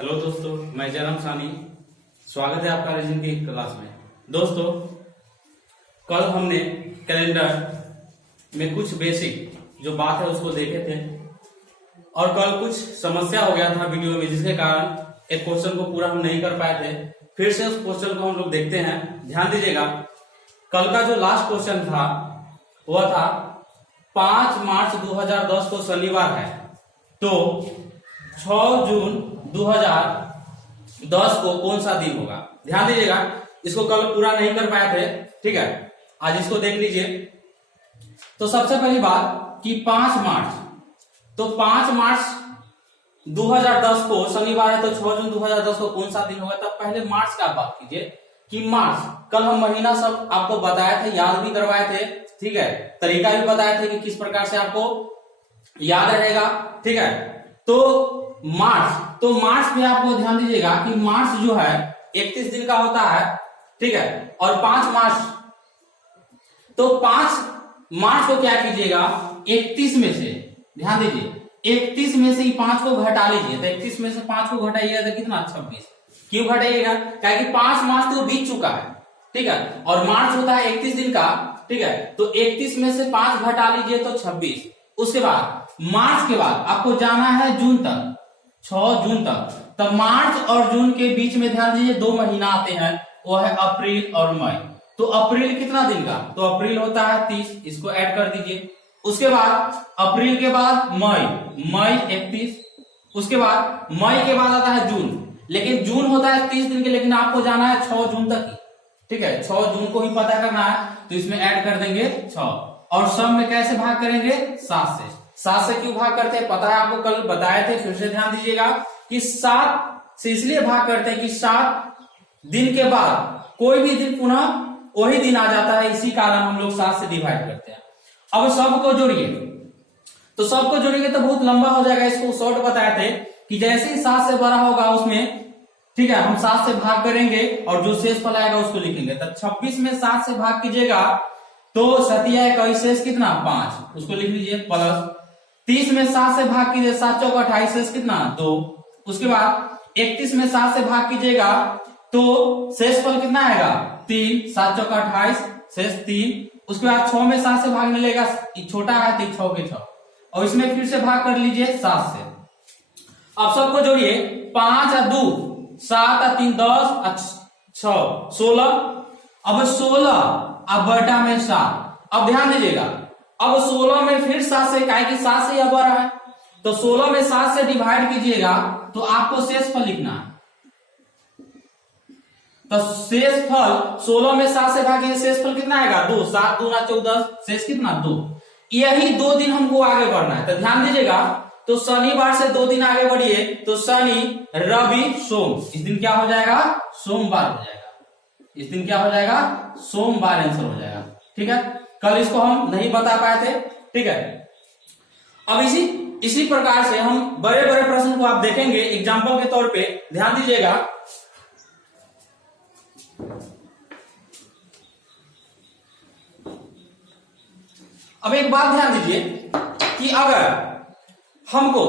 Hello दोस्तों, मैं जयराम सानी। स्वागत है आपका रीजन की क्लास में। दोस्तों, कल हमने कैलेंडर में कुछ बेसिक जो बात है उसको देखे थे और कल कुछ समस्या हो गया था वीडियो में, जिसके कारण एक क्वेश्चन को पूरा हम नहीं कर पाए थे। फिर से उस क्वेश्चन को हम लोग देखते हैं। ध्यान दीजिएगा, कल का जो लास्ट क्वेश्चन था वह था 5 मार्च 2010 को शनिवार है, तो 6 जून 2010 को कौन सा दिन होगा। ध्यान दीजिएगा, इसको कल पूरा नहीं कर पाए थे, ठीक है। आज इसको देख लीजिए। तो सबसे पहली बात कि 5 मार्च, तो 5 मार्च 2010 को शनिवार है, तो 6 जून 2010 को कौन सा दिन होगा। तब पहले मार्च का बात कीजिए कि मार्च, कल हम महीना सब आपको बताए थे, याद भी करवाए थे, ठीक है। तरीका भी बताए थे कि किस प्रकार से आपको याद रहेगा, ठीक है। तो मार्च, तो मार्च में आपको ध्यान दीजिएगा कि मार्च जो है 31 दिन का होता है, ठीक है। और 5 मार्च, तो 5 मार्च को क्या कीजिएगा, 31 में से, ध्यान दीजिए, 31 में से 5 को घटा लीजिए। तो 31 में से 5 को घटाइएगा तो कितना, 26। क्यों घटाइएगा, क्योंकि 5 मार्च तो बीत चुका है, ठीक है। और मार्च होता है 31 दिन का, ठीक है। तो 31 में से 5 घटा लीजिए तो 26। उसके बाद मार्च के बाद आपको जाना है जून तक, 6 जून तक। तब मार्च और जून के बीच में ध्यान दीजिए 2 महीना आते हैं, वो है अप्रैल और मई। तो अप्रैल कितना दिन का, तो अप्रैल होता है 30, इसको ऐड कर दीजिए। उसके बाद अप्रैल के बाद मई 31। उसके बाद मई के बाद आता है जून, लेकिन जून होता है 30 दिन के, लेकिन आपको जाना है 6 जून तक ही, ठीक है। 6 जून को ही पता करना है, तो इसमें ऐड कर देंगे 6। और सब में कैसे भाग करेंगे, 7 से। 7 से क्यों भाग करते हैं, पता है आपको, कल बताए थे। फिर से ध्यान दीजिएगा कि 7 से इसलिए भाग करते हैं कि 7 दिन के बाद कोई भी दिन पुनः वही दिन आ जाता है, इसी कारण हम लोग 7 से डिवाइड करते हैं। अब सबको जोड़िए, तो सबको जोड़िए तो बहुत लंबा हो जाएगा। इसको शॉर्ट बताए थे कि जैसे ही 7 से बड़ा होगा उसमें, ठीक है, हम 7 से भाग करेंगे और जो शेष फल आएगा उसको लिखेंगे। तो 26 में 7 से भाग कीजिएगा तो 7 शेष कितना, 5, उसको लिख लीजिए। प्लस 30 में 7 से भाग कीजिए, 7 चौक 28, शेष कितना, 2। उसके बाद 31 में 7 से भाग कीजिएगा तो शेष फल कितना आएगा, 3, 7 चौक 28, शेष 3। उसके बाद 6 में 7 से भागने लगेगा, छोटा है तो 6 के 6, और इसमें फिर से भाग कर लीजिए 7 से। अब सबको जोड़िए, 5 और 2 7 और 3 10 6 16। अब 16 अब बटा में 7। अब ध्यान दीजिएगा, अब 16 में फिर 7 से, काहे कि 7 से यह बढ़ा है, तो 16 में 7 से डिवाइड कीजिएगा तो आपको शेष फल लिखना है। तो शेष फल 16 में 7 से भागिए, शेष फल कितना आएगा, 2। 7 दूना 14, शेष कितना, 2। यही 2 दिन हमको आगे बढ़ना है। तो ध्यान दीजिएगा, तो शनिवार से 2 दिन आगे बढ़िए, तो शनि रवि सोम, इस दिन क्या हो जाएगा, सोमवार हो जाएगा। इस दिन क्या हो जाएगा, सोमवार आंसर हो जाएगा, ठीक है। कल इसको हम नहीं बता पाए थे, ठीक है। अब इसी प्रकार से हम बड़े बड़े प्रश्न को आप देखेंगे एग्जाम्पल के तौर पे। ध्यान दीजिएगा, अब एक बात ध्यान दीजिए कि अगर हमको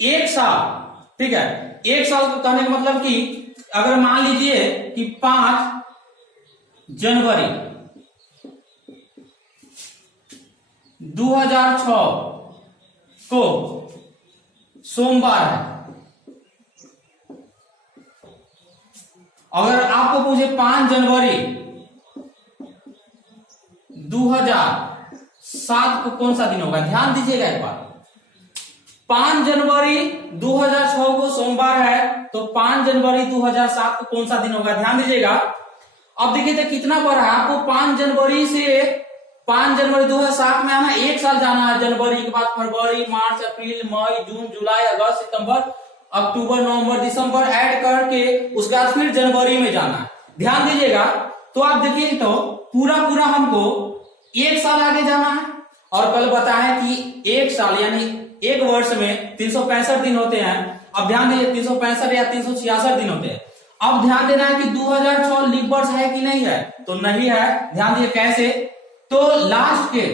1 साल, ठीक है, 1 साल को कहने का मतलब कि अगर मान लीजिए कि 5 जनवरी 2006 को सोमवार है, अगर आपको पूछे 5 जनवरी 2007 को कौन सा दिन होगा, ध्यान दीजिएगा एक बार। 5 जनवरी 2006 को सोमवार है, तो 5 जनवरी 2007 को कौन सा दिन होगा, ध्यान दीजिएगा। अब देखिए तो कितना बढ़ा है, आपको 5 जनवरी से 5 जनवरी 2007 में आना, 1 साल जाना है। जनवरी के बाद फरवरी, मार्च, अप्रैल, मई, जून, जुलाई, अगस्त, सितंबर, अक्टूबर, नवंबर, दिसंबर ऐड करके उसके बाद फिर जनवरी में जाना है। ध्यान दीजिएगा, तो आप देखिए तो पूरा हमको 1 साल आगे जाना है। और कल बताया कि 1 साल यानी 1 वर्ष में 365 दिन होते हैं। अब ध्यान दीजिए 365 या 366 दिन होते हैं। अब ध्यान देना है कि 2006 लीप वर्ष है कि नहीं है, तो नहीं है। ध्यान दीजिए कैसे, तो लास्ट के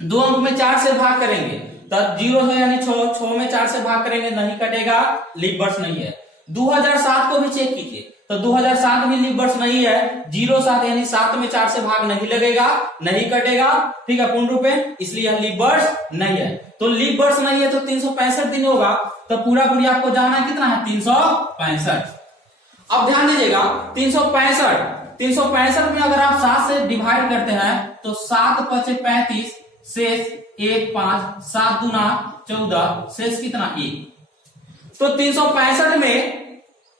2 अंक में 4 से भाग करेंगे, तब 0 है यानी 6 में 4 से भाग करेंगे नहीं कटेगा, लीप वर्ष नहीं है। 2007 को भी चेक कीजिए तो 2007 भी लीप वर्ष नहीं है, 07 यानी 7 में 4 से भाग नहीं लगेगा, नहीं कटेगा, ठीक है, पूर्ण रूपेण, इसलिए यह लीप वर्ष नहीं है। तो लीप वर्ष नहीं है तो 365 दिन होगा, तो पूरा पूरी आपको जाना कितना है 365। अब ध्यान दीजिएगा 365 में अगर आप 7 से डिवाइड करते हैं तो 7 × 5 = 35, शेष 1 5, 7 दूना 14, शेष कितना 1। तो 365 में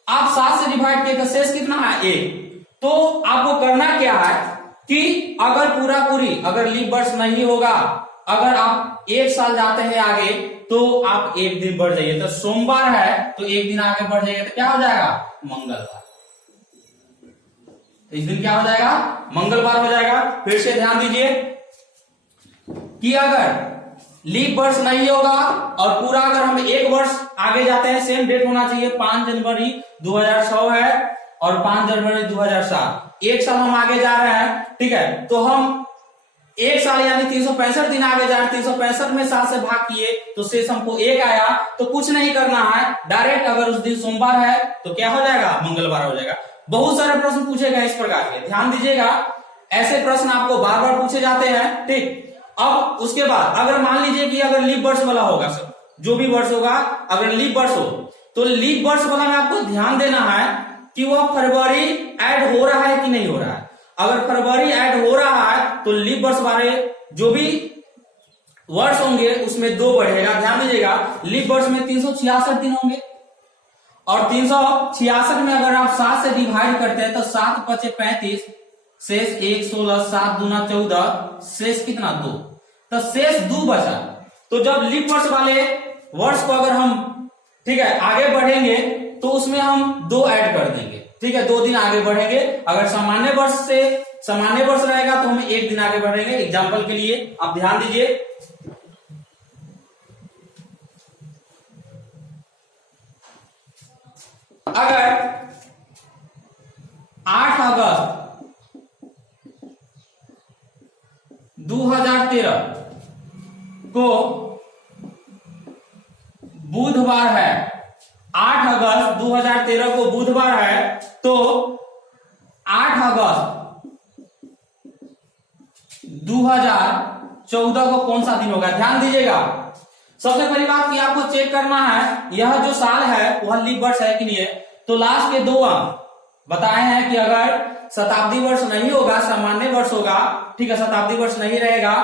आप 7 से डिवाइड किए तो शेष कितना है 1। तो आपको करना क्या है कि अगर पूरा पूरी अगर लीप वर्ष नहीं होगा, अगर आप 1 साल जाते हैं आगे तो आप 1 दिन बढ़ जाइए, तो सोमवार है तो 1 दिन आगे बढ़ जाइए तो क्या हो जाएगा मंगलवार। तो इस दिन क्या हो जाएगा मंगलवार हो जाएगा। फिर से ध्यान दीजिए कि अगर लीप वर्ष नहीं होगा और पूरा अगर हम 1 वर्ष आगे जाते हैं, सेम डेट होना चाहिए, 5 जनवरी 2006 है और 5 जनवरी 2007, 1 साल हम आगे जा रहे हैं, ठीक है, तो हम 1 साल यानी 365 दिन आगे जा रहे हैं, 365 में 7 से भाग किए तो शेष हमको 1 आया। तो कुछ नहीं करना है, डायरेक्ट अगर उस दिन सोमवार है तो क्या हो जाएगा मंगलवार हो जाएगा। बहुत सारे प्रश्न पूछेगा इस प्रकार के, ध्यान दीजिएगा, ऐसे प्रश्न आपको बार बार पूछे जाते हैं, ठीक। अब उसके बाद अगर मान लीजिए कि अगर लीप वर्ष वाला होगा, सब जो भी वर्ष होगा अगर लीप वर्ष हो तो लीप वर्ष वाला में आपको ध्यान देना है कि वह फरवरी ऐड हो रहा है कि नहीं हो रहा है। अगर फरवरी ऐड हो रहा है तो लीप वर्ष वाले जो भी वर्ष होंगे उसमें 2 बढ़ेगा। ध्यान दीजिएगा लीप वर्ष में 366 दिन होंगे और 366 में अगर आप 7 से डिवाइड करते हैं तो 7 × 5 = 35, शेष 1 16, 7 दूना 14, शेष कितना 2, तो शेष 2 बचा। तो जब लीप वर्ष वाले वर्ष को अगर हम, ठीक है, आगे बढ़ेंगे तो उसमें हम 2 ऐड कर देंगे, ठीक है, 2 दिन आगे बढ़ेंगे। अगर सामान्य वर्ष रहेगा तो हम 1 दिन आगे बढ़ेंगे। एग्जाम्पल के लिए आप ध्यान दीजिए, अगर 8 अगस्त 2013 को बुधवार है, 8 अगस्त 2013 को बुधवार है तो 8 अगस्त 2014 को कौन सा दिन होगा। ध्यान दीजिएगा, सबसे पहली बात कि आपको चेक करना है यह जो साल है वह लीप वर्ष है कि नहीं है। तो लास्ट के 2 अंक बताए हैं कि अगर शताब्दी वर्ष नहीं होगा, सामान्य वर्ष होगा, ठीक है, शताब्दी वर्ष नहीं रहेगा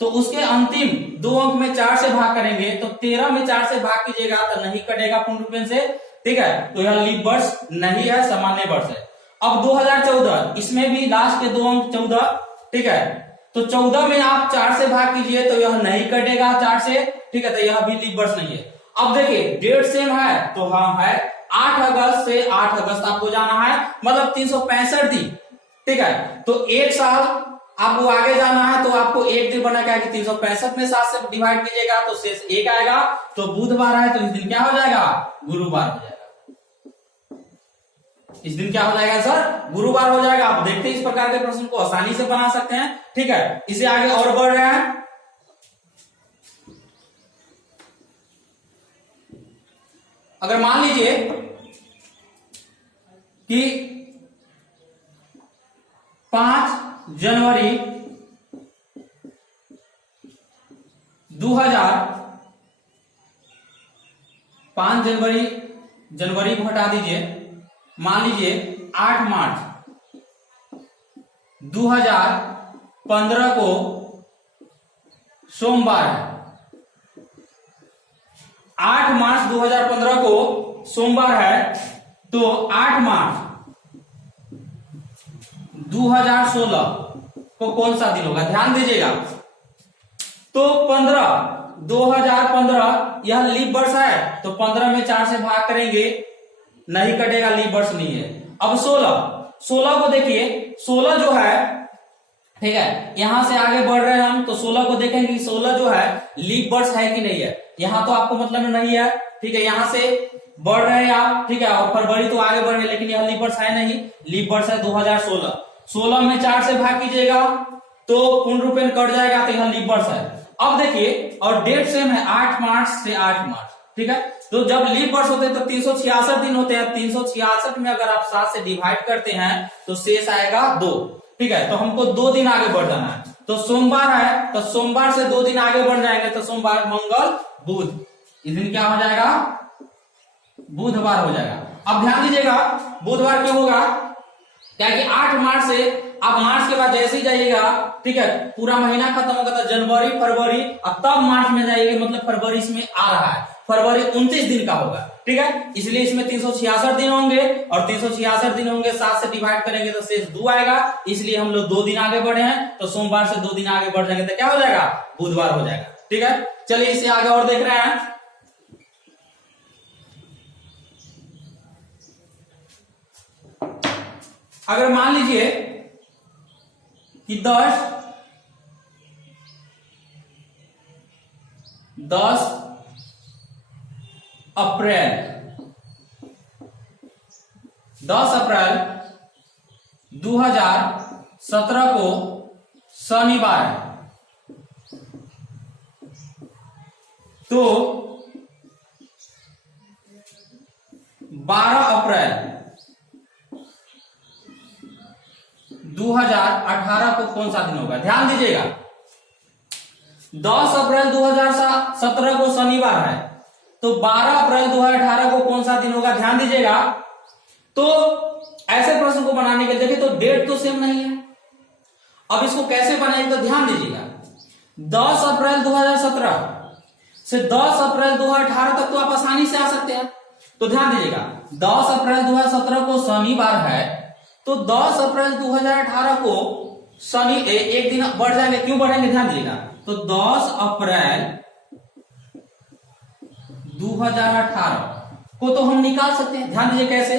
तो उसके अंतिम 2 अंक में 4 से भाग करेंगे तो 13 में 4 से भाग कीजिएगा तो नहीं कटेगा पूर्ण रूपेण से, ठीक है, तो यह लीप वर्ष नहीं है, सामान्य वर्ष है। अब 2014 इसमें भी लास्ट के 2 अंक 14, ठीक है, तो 14 में आप 4 से भाग कीजिए तो यह नहीं कटेगा 4 से, ठीक है, तो यह भी लीप वर्ष नहीं है। अब देखिए डेट सेम है तो हाँ है 8 अगस्त से 8 अगस्त आपको जाना है, मतलब 365 दिन, ठीक है। तो 1 साल आपको आगे जाना है तो आपको 1 दिन बना क्या कि 365 में 7 से डिवाइड कीजिएगा तो शेष 1 आएगा। तो बुधवार है तो इस दिन क्या हो जाएगा गुरुवार हो जाएगा। इस दिन क्या हो जाएगा सर गुरुवार हो जाएगा। आप देखते हैं इस प्रकार के प्रश्न को आसानी से बना सकते हैं, ठीक है। इसे आगे और बढ़ रहे हैं, अगर मान लीजिए कि 5 जनवरी जनवरी को हटा दीजिए, मान लीजिए 8 मार्च 2015 को सोमवार है, 8 मार्च 2015 को सोमवार है तो 8 मार्च 2016 को कौन सा दिन होगा। ध्यान दीजिएगा तो 2015 यह लीप वर्ष है तो 15 में 4 से भाग करेंगे नहीं कटेगा, लीप वर्ष नहीं है। अब 16 को देखिए, 16 जो है, ठीक है, यहां से आगे बढ़ रहे हैं हम तो 16 को देखेंगे कि 16 जो है लीप वर्ष है कि नहीं है। यहां तो आपको मतलब नहीं है, ठीक है, यहां से बढ़ रहे हैं आप, ठीक है, और फरवरी तो आगे बढ़ रहे लेकिन यह लीप वर्ष है नहीं, लीप वर्ष है 2016। 16 में 4 से भाग कीजिएगा तो पूर्ण रूपेण कट जाएगा तो यह लीप वर्ष है। अब देखिए, और डेट सेम है 8 मार्च से 8 मार्च, ठीक है। तो जब लीप वर्ष होते हैं तो 366 दिन होते हैं। 366 में अगर आप 7 से डिवाइड करते हैं तो शेष आएगा 2, ठीक है। तो हमको 2 दिन आगे बढ़ जाना है। तो सोमवार है तो सोमवार से 2 दिन आगे बढ़ जाएंगे, तो सोमवार, मंगल, बुध, इस दिन क्या हो जाएगा, बुधवार हो जाएगा। अब ध्यान दीजिएगा, बुधवार क्यों होगा, क्या कि 8 मार्च से आप मार्च के बाद जैसे ही जाइएगा, ठीक है, पूरा महीना खत्म होगा तो जनवरी, फरवरी, और तब मार्च में जाइएगा, मतलब फरवरी इसमें आ रहा है, फरवरी 29 दिन का होगा, ठीक है। इसलिए इसमें 366 दिन होंगे, और 366 दिन होंगे 7 से डिवाइड करेंगे तो शेष 2 आएगा। इसलिए हम लोग 2 दिन आगे बढ़े हैं, तो सोमवार से 2 दिन आगे बढ़ जाएंगे तो क्या हो जाएगा, बुधवार हो जाएगा, ठीक है। चलिए इससे आगे और देख रहे हैं। अगर मान लीजिए कि 10 अप्रैल 2017 को शनिवार है, तो 12 अप्रैल 2018 को कौन सा दिन होगा। ध्यान दीजिएगा, 10 अप्रैल 2017 को शनिवार है, तो 12 अप्रैल 2018 को कौन सा दिन होगा। ध्यान दीजिएगा, तो ऐसे प्रश्न को बनाने के लिए देखिए, तो डेट तो सेम नहीं है। अब इसको कैसे बनाएंगे, तो ध्यान दीजिएगा, 10 अप्रैल 2017 से 10 अप्रैल 2018 तक तो आप आसानी से आ सकते हैं। तो ध्यान दीजिएगा, 10 अप्रैल 2017 को शनिवार है, तो 10 अप्रैल 2018 को शनि एक दिन बढ़ जाएंगे। क्यों बढ़ेंगे, ध्यान दीजिएगा, तो 10 अप्रैल 2018 को तो हम निकाल सकते हैं। ध्यान दीजिए कैसे,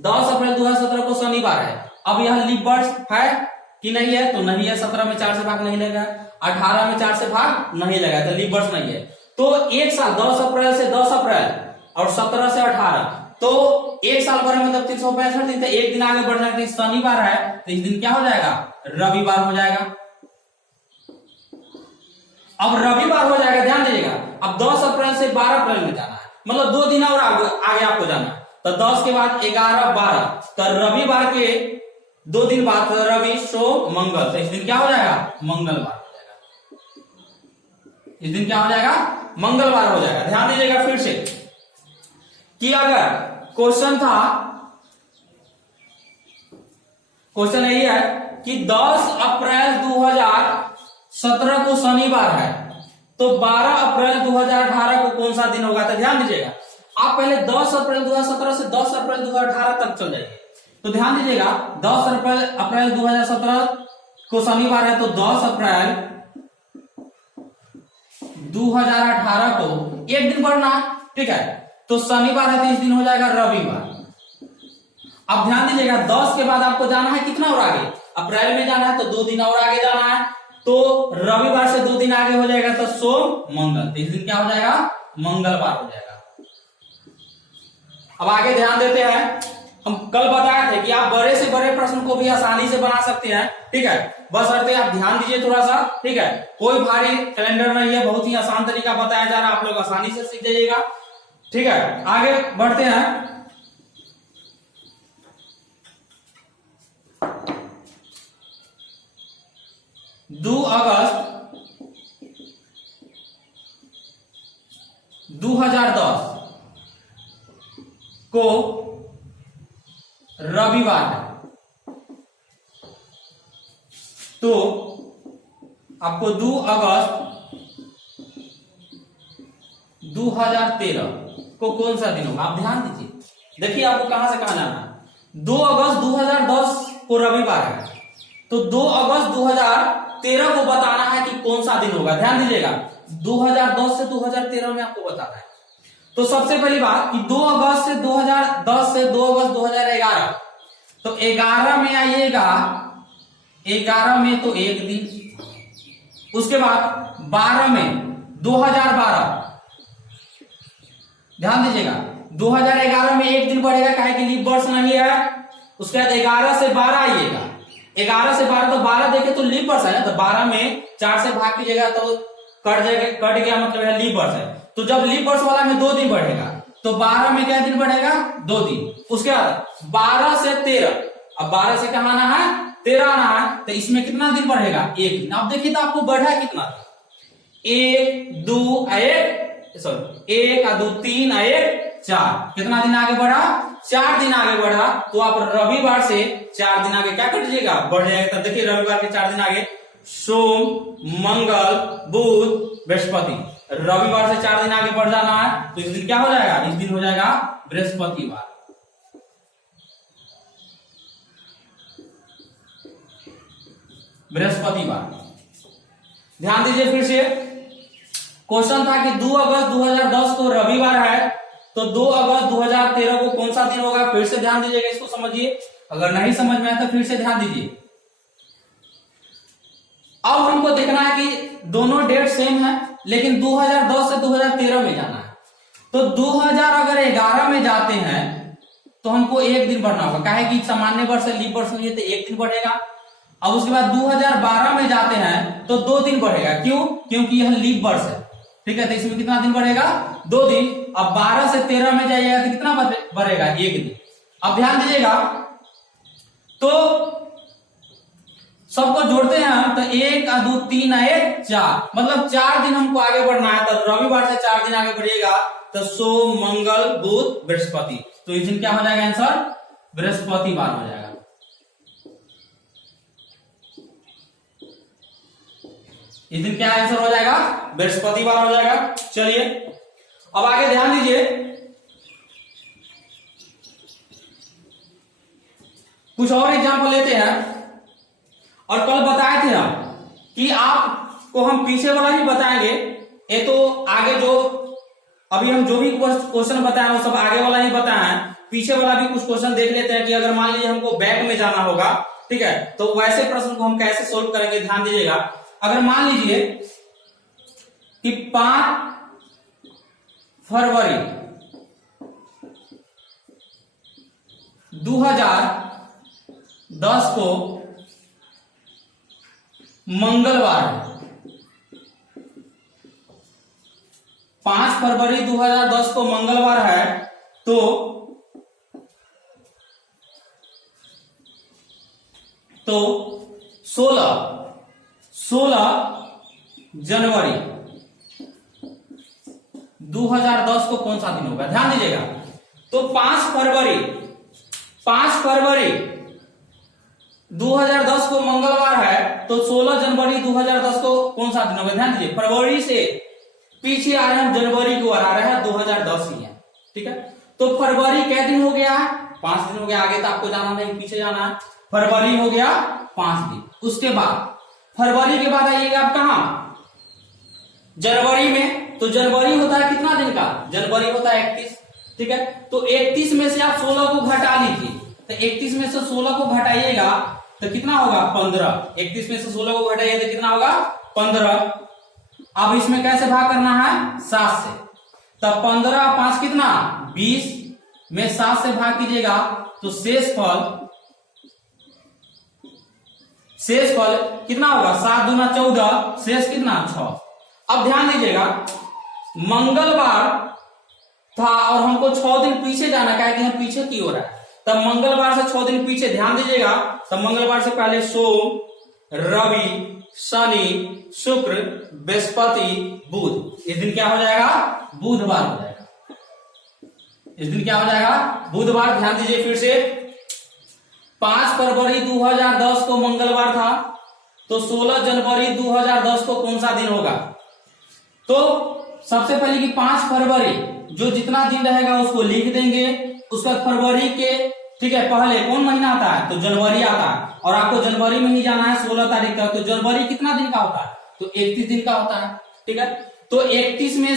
10 अप्रैल 2017 को शनिवार है, अब यह लीप वर्ष है कि नहीं है, तो नहीं है। 17 में 4 से भाग नहीं लगा, 18 में 4 से भाग नहीं लगा, तो लीप वर्ष नहीं है। तो एक साल 10 अप्रैल से 10 अप्रैल और 17 से 18, तो एक साल भर मतलब 365 दिन, तो एक दिन आगे बढ़ जाएगा। शनिवार है तो इस दिन क्या हो जाएगा, रविवार हो जाएगा। अब रविवार हो जाएगा, ध्यान दीजिएगा। अब 10 अप्रैल से 12 अप्रैल में जाना है, मतलब 2 दिन और आगे आपको जाना है। तो 10 के बाद 11, 12, तो रविवार के 2 दिन बाद रवि, सोम, मंगल, तो इस दिन क्या हो जाएगा, मंगलवार हो जाएगा। इस दिन क्या हो जाएगा, मंगलवार हो जाएगा। ध्यान दीजिएगा फिर से कि अगर क्वेश्चन था, क्वेश्चन यही है कि 10 अप्रैल 2017 को शनिवार है, तो 12 अप्रैल 2018 को कौन सा दिन होगा। तो ध्यान दीजिएगा, आप पहले 10 अप्रैल 2017 से 10 अप्रैल 2018 तक चल जाइए। तो ध्यान दीजिएगा, 10 अप्रैल 2017 को शनिवार है, तो 10 अप्रैल 2018 को एक दिन बढ़ना है, ठीक है। तो शनिवार है तो इस दिन हो जाएगा रविवार। अब ध्यान दीजिएगा, 10 के बाद आपको जाना है कितना और आगे, अप्रैल में जाना है, तो 2 दिन और आगे जाना है, तो रविवार से 2 दिन आगे हो जाएगा, तो सोम, मंगल, तो इस दिन क्या हो जाएगा, मंगलवार हो जाएगा। अब आगे ध्यान देते हैं, हम कल बताए थे कि आप बड़े से बड़े प्रश्न को भी आसानी से बना सकते हैं, ठीक है। बस अर्थ आप ध्यान दीजिए थोड़ा सा, ठीक है। कोई भारी कैलेंडर नहीं है, बहुत ही आसान तरीका बताया जा रहा है, आप लोग आसानी से सीख जाइएगा, ठीक है। आगे बढ़ते हैं। 2 अगस्त 2010 को रविवार है, तो आपको 2 अगस्त 2013 को कौन सा दिन होगा। आप ध्यान दीजिए, देखिए आपको कहां से कहां जाना है। 2 अगस्त 2010 को रविवार है, तो 2 अगस्त 2013 को बताना है कि कौन सा दिन होगा। ध्यान दीजिएगा, 2010 से 2013 में आपको बताना है। तो सबसे पहली बात कि 2 अगस्त से 2010 से 2 अगस्त 2011, तो 11 में आइएगा, 11 में तो एक दिन, उसके बाद 12 में 2012, ध्यान दीजिएगा 2011 में एक दिन बढ़ेगा, काहे कि लीप वर्ष नहीं है। उसके बाद 11 से 12 आइएगा, 11 से 12, तो 12 देखे तो लीप वर्ष है, तो 12 में 4 से भाग कीजिएगा तो कट गया मतलब है लीप वर्ष है। तो जब लीप वर्ष वाला में 2 दिन बढ़ेगा तो 12 में क्या दिन बढ़ेगा, 2 दिन। उसके बाद 12 से 13, अब 12 से क्या आना है, 13 आना है, तो इसमें कितना दिन बढ़ेगा, 1 दिन। अब देखिए तो आपको बढ़ा कितना था, 1 2 1 2 3 1 4, कितना दिन आगे बढ़ा, 4 दिन आगे बढ़ा। तो आप रविवार से 4 दिन आगे क्या कर दीजिएगा, बढ़ जाएगा। तब देखिए रविवार के 4 दिन आगे सोम मंगल बुध बृहस्पति, रविवार से 4 दिन आगे बढ़ जाना है। तो इस दिन क्या हो जाएगा, इस दिन हो जाएगा बृहस्पतिवार। बृहस्पतिवार ध्यान दीजिए। फिर से क्वेश्चन था कि 2 अगस्त 2010 को रविवार है, तो 2 अगस्त 2013 को कौन सा दिन होगा। फिर से ध्यान दीजिएगा, इसको समझिए, अगर नहीं समझ में आया तो फिर से ध्यान दीजिए। अब हमको देखना है कि दोनों डेट सेम है, लेकिन 2010 से 2013 में जाना है। तो 2011 में जाते हैं तो हमको 1 दिन बढ़ना होगा, काहे कि सामान्य वर्ष है, लीप वर्ष नहीं है, तो 1 दिन बढ़ेगा। अब उसके बाद 2012 में जाते हैं तो 2 दिन बढ़ेगा, क्यों, क्योंकि यह लीप वर्ष है, ठीक है। तो इसमें कितना दिन बढ़ेगा, 2 दिन। अब 12 से 13 में जाइएगा तो कितना बढ़ेगा, 1 दिन। अब ध्यान दीजिएगा, तो सबको जोड़ते हैं हम, तो 1 2 3 1 4, मतलब 4 दिन हमको आगे बढ़ना है। तो रविवार से 4 दिन आगे बढ़िएगा तो सोम मंगल बुध बृहस्पति, तो इस दिन क्या हो जाएगा आंसर, बृहस्पतिवार हो जाएगा। इस दिन क्या आंसर हो जाएगा, बृहस्पतिवार हो जाएगा। चलिए अब आगे ध्यान दीजिए, कुछ और एग्जांपल लेते हैं। और कल बताए थे हम कि आपको हम पीछे वाला ही बताएंगे, ये तो आगे जो अभी हम जो भी क्वेश्चन बताए वो सब आगे वाला ही बताया है। पीछे वाला भी कुछ क्वेश्चन देख लेते हैं कि अगर मान लीजिए हमको बैक में जाना होगा, ठीक है, तो वैसे प्रश्न को हम कैसे सोल्व करेंगे, ध्यान दीजिएगा। अगर मान लीजिए कि 5 फरवरी 2010 को मंगलवार है, 5 फरवरी 2010 को मंगलवार है, तो 16 जनवरी 2010 को कौन सा दिन होगा, ध्यान दीजिएगा। तो 5 फरवरी 2010 को मंगलवार है, तो 16 जनवरी 2010 को कौन सा दिन होगा, ध्यान दीजिए। फरवरी से पीछे आ रहे हैं, जनवरी की ओर आ रहे हैं, 2010 ही है, ठीक है। तो फरवरी क्या दिन हो गया, 5 दिन हो गया। आगे तो आपको जाना नहीं, पीछे जाना है। फरवरी हो गया 5 दिन। उसके बाद फरवरी के बाद आइएगा आप कहां, जनवरी में। तो जनवरी होता है कितना दिन का, जनवरी होता है 31, ठीक है। तो 31 में से आप 16 को घटा लीजिए, तो 31 में से 16 को घटाइएगा तो कितना होगा, 15। 31 में से 16 को घटाइए तो कितना होगा, 15। अब इसमें कैसे भाग करना है, 7 से। तब 15 5 कितना, 20 में 7 से भाग कीजिएगा तो शेष फल कितना होगा, 7 दूना 14, शेष कितना 6। अब ध्यान दीजिएगा, मंगलवार था और हमको 6 दिन पीछे जाना, क्या कि हम पीछे की ओर है। तब मंगलवार से 6 दिन पीछे, ध्यान दीजिएगा। तब मंगलवार से पहले सोम रवि शनि शुक्र बृहस्पति बुध, इस दिन क्या हो जाएगा, बुधवार हो जाएगा। इस दिन क्या हो जाएगा, बुधवार। ध्यान दीजिए फिर से, 5 फरवरी 2010 को मंगलवार था, तो 16 जनवरी 2010 को कौन सा दिन होगा। तो सबसे पहले कि 5 फरवरी जो जितना दिन रहेगा उसको लिख देंगे। उसका फरवरी के, ठीक है, पहले कौन महीना आता है, तो जनवरी आता है, और आपको जनवरी में ही जाना है 16 तारीख का। तो जनवरी कितना दिन का होता है, तो 31 दिन का होता है, ठीक है। तो 31 में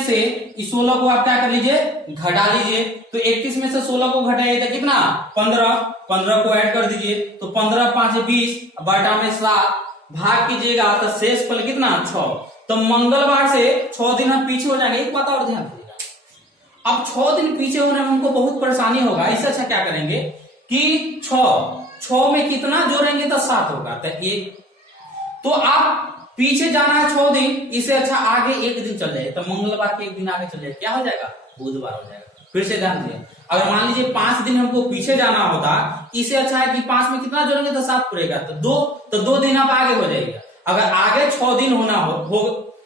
से इस 16 को आप क्या कर लीजिए, घटा लीजिए। तो 31 में से 16 को घटाइए तो कितना, 15 को ऐड कर दीजिए। तो 15 5 20 बटा में 7 भाग कीजिएगा तो शेष फल कितना, 6। तो मंगलवार से 6 दिन हम पीछे हो जाएंगे। एक बात और ध्यान दीजिएगा, अब 6 दिन पीछे होने में हमको बहुत परेशानी होगा। इससे अच्छा क्या करेंगे कि 6 में कितना जोड़ेंगे तो 7 होगा, तो 1। तो आप पीछे जाना है 6 दिन, इससे अच्छा आगे एक दिन चल जाए, तो मंगलवार के एक दिन आगे चल जाए, क्या हो जाएगा? बुधवार हो जाएगा। फिर से ध्यान दिए, अगर मान लीजिए 5 दिन हमको पीछे जाना होता, इससे अच्छा है कि 5 में कितना जोड़ेंगे तो 7 पूरेगा, तो 2 दिन आप आगे हो जाएगा। अगर आगे 6 दिन होना हो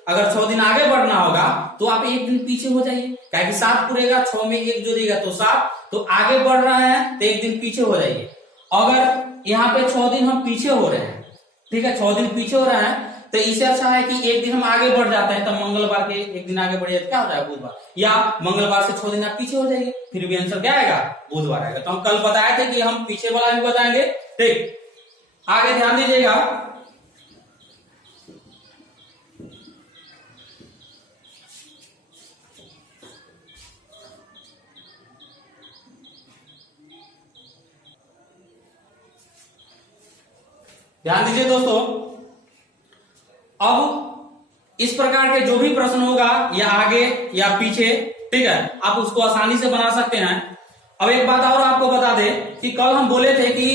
अगर 6 दिन आगे बढ़ना होगा तो आप एक दिन पीछे हो जाइए, क्या कि 7 पूरेगा, 6 में 1 जोड़ेगा तो 7, तो आगे बढ़ रहे हैं तो एक दिन पीछे हो जाइए। अगर यहाँ पे 6 दिन हम पीछे हो रहे हैं, ठीक है, 6 दिन पीछे हो रहे हैं, तो इससे अच्छा है कि एक दिन हम आगे बढ़ जाते हैं, तो मंगलवार के एक दिन आगे बढ़िए, क्या हो जाएगा? बुधवार। या मंगलवार से 6 दिन आप पीछे हो जाइए, फिर भी आंसर क्या आएगा? बुधवार आएगा। तो हम कल बताए थे कि हम पीछे वाला भी बताएंगे, ठीक। आगे ध्यान दीजिएगा, ध्यान दीजिए दोस्तों, अब इस प्रकार के जो भी प्रश्न होगा या आगे या पीछे, ठीक है, आप उसको आसानी से बना सकते हैं। अब एक बात और आपको बता दे कि कल हम बोले थे कि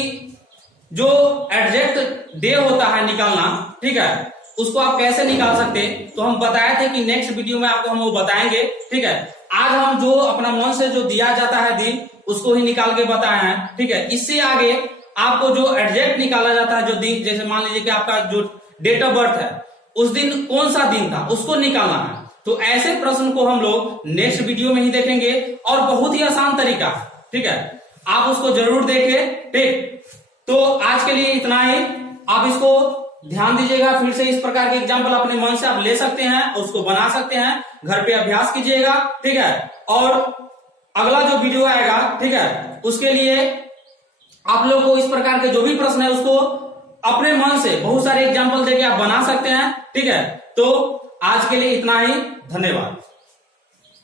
जो एग्जैक्ट डे होता है निकालना, ठीक है, उसको आप कैसे निकाल सकते, तो हम बताए थे कि नेक्स्ट वीडियो में आपको हम वो बताएंगे, ठीक है। आज हम जो अपना मन से जो दिया जाता है दिन, उसको ही निकाल के बताए हैं, ठीक है। इससे आगे आपको जो एग्जैक्ट निकाला जाता है जो दिन, जैसे मान लीजिए कि आपका जो डेट ऑफ बर्थ है, उस दिन कौन सा दिन था उसको निकालना है। तो ऐसे प्रश्न को हम लोग नेक्स्ट वीडियो में ही देखेंगे, और बहुत ही आसान तरीका है, ठीक है, आप उसको जरूर देखें, ठीक। तो आज के लिए इतना ही, आप इसको ध्यान दीजिएगा, फिर से इस प्रकार के एग्जाम्पल अपने मन से आप ले सकते हैं, उसको बना सकते हैं, घर पे अभ्यास कीजिएगा, ठीक है। और अगला जो वीडियो आएगा, ठीक है, उसके लिए आप लोग को इस प्रकार के जो भी प्रश्न है उसको अपने मन से बहुत सारे एग्जाम्पल देके आप बना सकते हैं, ठीक है। तो आज के लिए इतना ही, धन्यवाद।